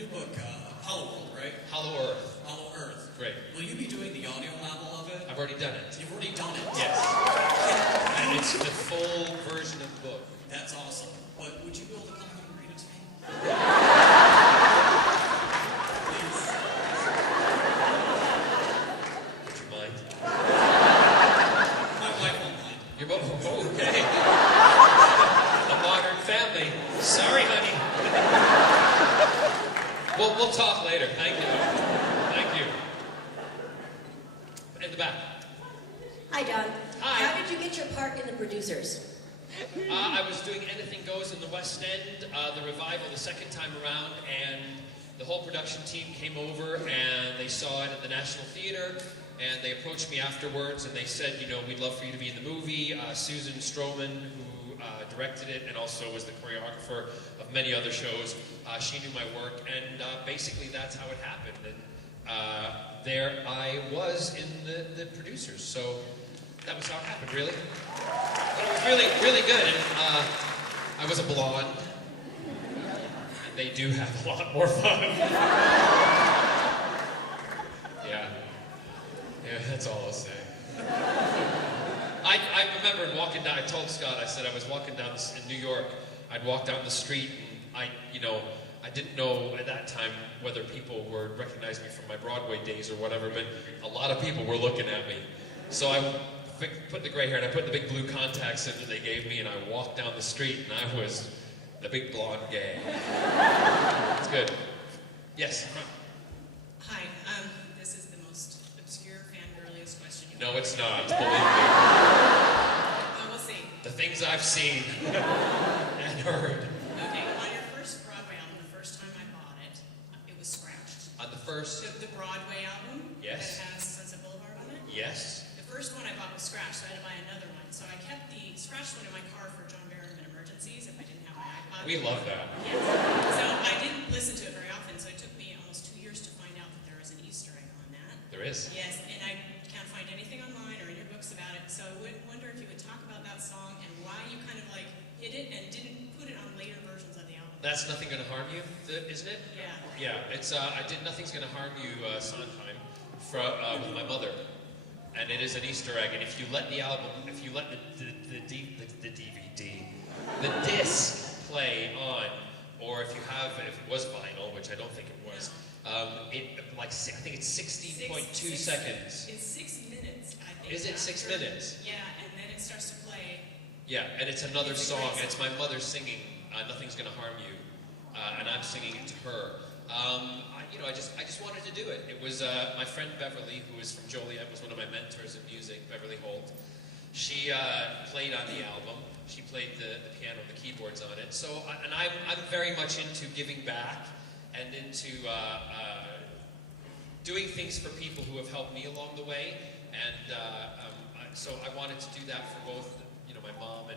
new book, Hollow World, right? Hollow Earth. Hollow Earth. Great. Will you be doing the audio novel of it? I've already done it. You've already done it? Yes. And it's the full version of the book. That's awesome. But would you be able to come home and read it to me? Please. Would you mind? My wife won't mind. You're both okay. A modern family. Sorry, honey. We'll talk later. Thank you. Thank you. In the back. Hi, John. Hi. How did you get your part in the producers? I was doing Anything Goes in the West End, the revival the second time around, and the whole production team came over and they saw it at the National Theatre, and they approached me afterwards and they said, you know, we'd love for you to be in the movie. Susan Stroman, who directed it and also was the choreographer of many other shows, she knew my work, and basically that's how it happened. And there I was in the producers, so that was how it happened, really. But it was really, really good, and I was a blonde, and they do have a lot more fun. Yeah, that's all I'll say. I remember walking down, I told Scott, I said I was walking down in New York, I'd walk down the street, and I didn't know at that time whether people were recognizing me from my Broadway days or whatever, but a lot of people were looking at me. So I put the gray hair and I put the big blue contacts in that they gave me, and I walked down the street and I was the big blonde gay. It's good. Yes. Hi, this is the most obscure fangirliest question you've No, it's not. ever Believe me. Well, we'll see. The things I've seen and heard. Okay, on your first Broadway album, the first time I bought it, it was scratched. On the first. The Broadway album Yes. that has Sunset Boulevard on it? Yes. The first one I bought was scratched, so I had to buy another one. So I kept the scratched one in my car for John Barrowman emergencies if I didn't have my iPod. We love that. Yes. So I didn't listen to it very often, so it took me almost 2 years to find out that there was an Easter egg on that. There is. Yes, and I can't find anything online or in your books about it, so I would wonder if you would talk about that song and why you kind of like hid it and didn't put it on later versions of the album. That's Nothing Gonna Harm You, isn't it? Yeah. Yeah, it's I did Nothing's Gonna Harm You Sondheim with my mother, and it is an Easter egg. And if you let the album, if you let the DVD, the disc play on, or if it was vinyl, which I don't think it was, I think it's 60.2 seconds. It's 6 minutes, I think. Is it 6 minutes? Yeah, and then it starts to play. Yeah, and it's another It's a song. great It's my mother singing Nothing's Gonna Harm You, and I'm singing it to her. I just wanted to do it. It was my friend Beverly, who is from Joliet, was one of my mentors in music, Beverly Holt. She played on the album. She played the piano and the keyboards on it. So, I'm very much into giving back and into doing things for people who have helped me along the way. And so I wanted to do that for both, my mom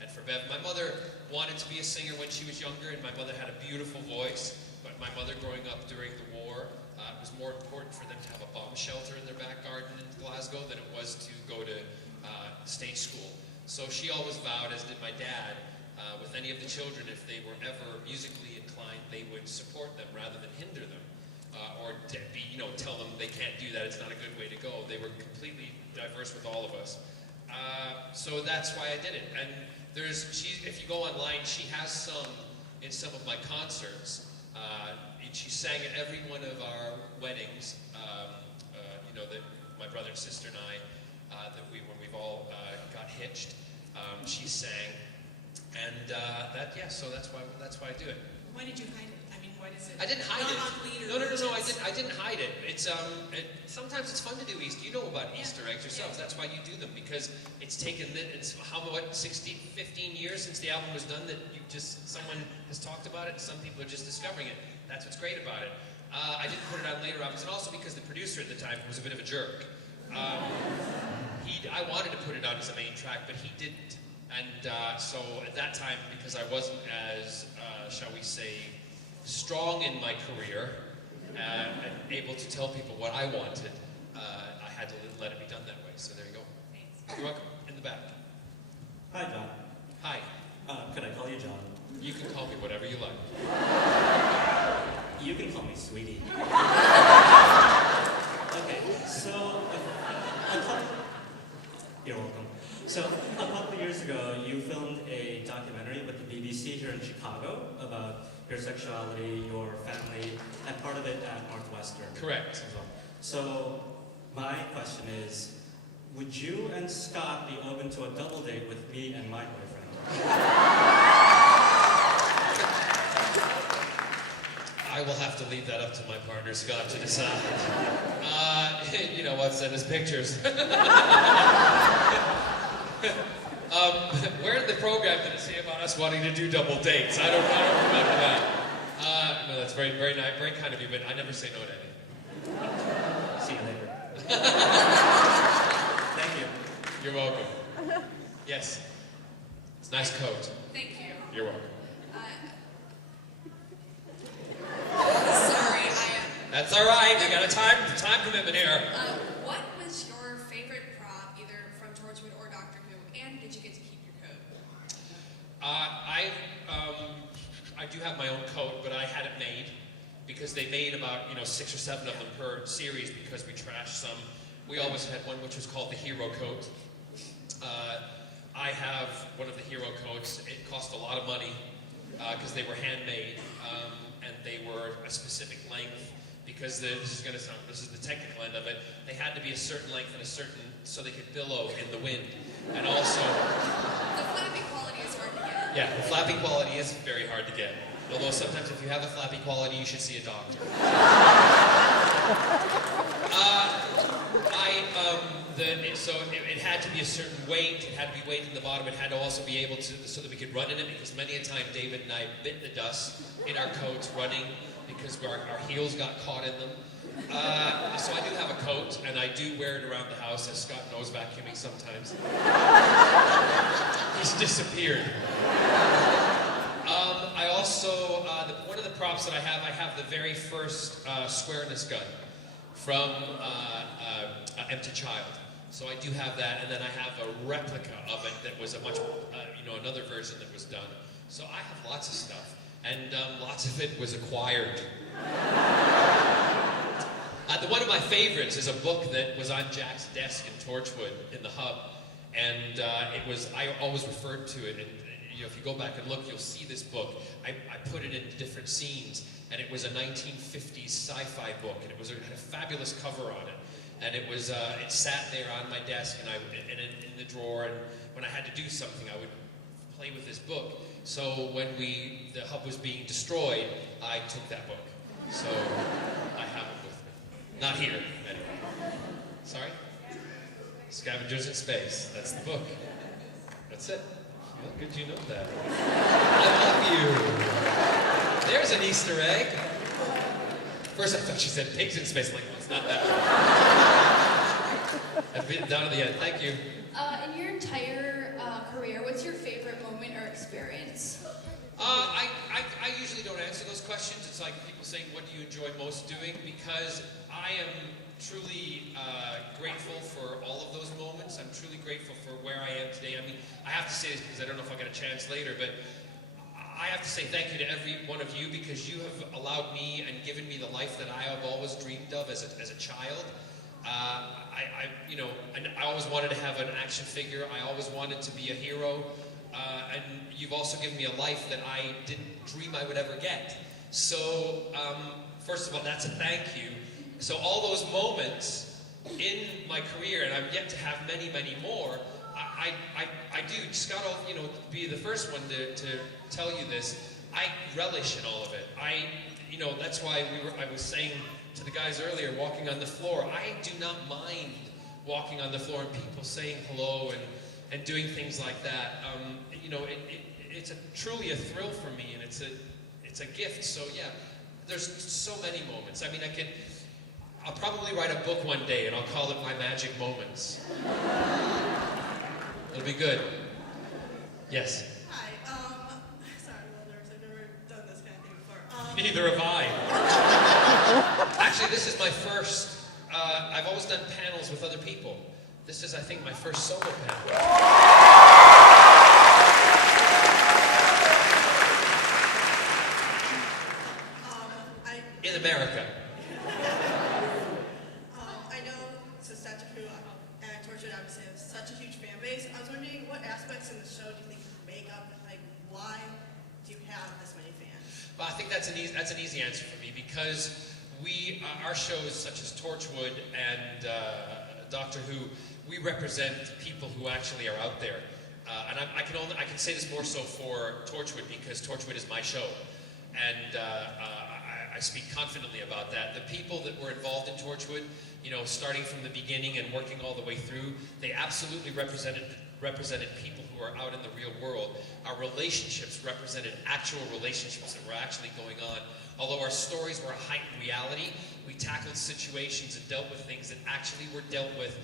and for Bev. My mother wanted to be a singer when she was younger, and my mother had a beautiful voice. But my mother, growing up during the war, it was more important for them to have a bomb shelter in their back garden in Glasgow than it was to go to stage school. So she always vowed, as did my dad, with any of the children, if they were ever musically inclined, they would support them rather than hinder them, or tell them they can't do that. It's not a good way to go. They were completely diverse with all of us. So that's why I did it. And if you go online, she has sung in some of my concerts. And she sang at every one of our weddings. That my brother and sister and I, when we've all got hitched, she sang. And so that's why I do it. Why did you hide it? I mean, why does it? I didn't hide not it. on later No. versions? I didn't hide it. It's sometimes it's fun to do Easter. You know about Easter eggs yourselves. That's why you do them, because it's taken 15 years since the album was done that someone has talked about it, and some people are just discovering it. That's what's great about it. I didn't put it on later albums, and also because the producer at the time was a bit of a jerk. I wanted to put it on as a main track, but he didn't. And so at that time, because I wasn't as, shall we say, strong in my career and able to tell people what I wanted, I had to let it be done that way. So there you go. Thanks. You're welcome. In the back. Hi, John. Hi. Could I call you John? You can call me whatever you like. You can call me sweetie. Okay, so you're welcome. So a couple of years ago, you filmed a documentary with the BBC here in Chicago about your sexuality, your family, and part of it at Northwestern. Correct. As well. So my question is, would you and Scott be open to a double date with me and my boyfriend? I will have to leave that up to my partner, Scott, to decide. You know what's in his pictures. Where in the program did it say about us wanting to do double dates? I don't remember that. No, that's very, very nice, very kind of you, but I never say no to anything. See you later. Thank you. You're welcome. Yes. It's a nice coat. Thank you. You're welcome. Sorry, That's all right. We got a time commitment here. what was your favorite prop, either from Torchwood or Doctor Who, and did you get to keep your coat? I do have my own coat, but I had it made because they made about 6 or 7 of them per series because we trashed some. We always had one which was called the hero coat. I have one of the hero coats. It cost a lot of money because they were handmade and they were a specific length. Because this is the technical end of it. They had to be a certain length and so they could billow in the wind, and also. The flappy quality is hard to get. Yeah, the flappy quality is very hard to get. Although sometimes if you have the flappy quality, you should see a doctor. It had to be a certain weight. It had to be weight in the bottom. It had to also be able to, so that we could run in it. Because many a time, David and I bit the dust in our coats running because our heels got caught in them. So I do have a coat, and I do wear it around the house, as Scott knows, vacuuming sometimes. He's disappeared. I also, one of the props that I have the very first squareness gun from Empty Child. So I do have that, and then I have a replica of it that was a much, another version that was done. So I have lots of stuff, and lots of it was acquired. One of my favorites is a book that was on Jack's desk in Torchwood in the hub, and I always referred to it. And if you go back and look, you'll see this book. I put it into different scenes, and it was a 1950s sci-fi book, and it had a fabulous cover on it. And it sat there on my desk, and in the drawer. And when I had to do something, I would play with this book. So when the hub was being destroyed, I took that book. So I have it with me. Not here, anyway. Sorry? Scavengers in Space. That's the book. That's it. How good you know that? I love you. There's an Easter egg. First I thought she said pigs in space. I'm like, well, it's not that one. I've been down to the end. Thank you. In your entire career, what's your favorite moment or experience? I usually don't answer those questions. It's like people saying, what do you enjoy most doing? Because I am truly grateful for all of those moments. I'm truly grateful for where I am today. I mean, I have to say this because I don't know if I'll get a chance later, but I have to say thank you to every one of you because you have allowed me and given me the life that I have always dreamed of as a child. I always wanted to have an action figure. I always wanted to be a hero. And you've also given me a life that I didn't dream I would ever get. So, first of all, that's a thank you. So all those moments in my career, and I'm yet to have many, many more, I do. Scott will, be the first one to tell you this. I relish in all of it. That's why I was saying to the guys earlier, walking on the floor, I do not mind walking on the floor and people saying hello and doing things like that. It's truly a thrill for me, and it's a gift. So yeah, there's so many moments. I mean, I'll probably write a book one day, and I'll call it My Magic Moments. It'll be good. Yes. Hi. Sorry, I'm a little nervous. I've never done this kind of thing before. Neither have I. Actually, this is my first. I've always done panels with other people. This is, I think, my first solo panel. In America. I know C2E2 and Torchwood obviously have such a huge fan base. I was wondering what aspects in the show do you think make up, like why do you have this many fans? Well, I think that's an easy answer for me because our shows such as Torchwood and Doctor Who, we represent people who actually are out there. And I can say this more so for Torchwood because Torchwood is my show, and I speak confidently about that. The people that were involved in Torchwood, you know, starting from the beginning and working all the way through, they absolutely represented people who are out in the real world. Our relationships represented actual relationships that were actually going on. Although our stories were a heightened reality, we tackled situations and dealt with things that actually were dealt with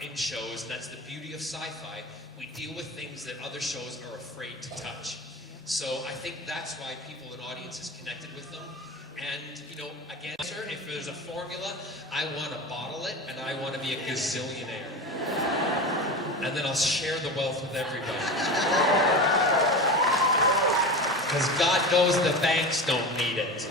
in shows, and that's the beauty of sci-fi. We deal with things that other shows are afraid to touch. So I think that's why people and audiences connected with them. And, you know, again, sir, if there's a formula, I want to bottle it, and I want to be a gazillionaire. And then I'll share the wealth with everybody. Because God knows the banks don't need it.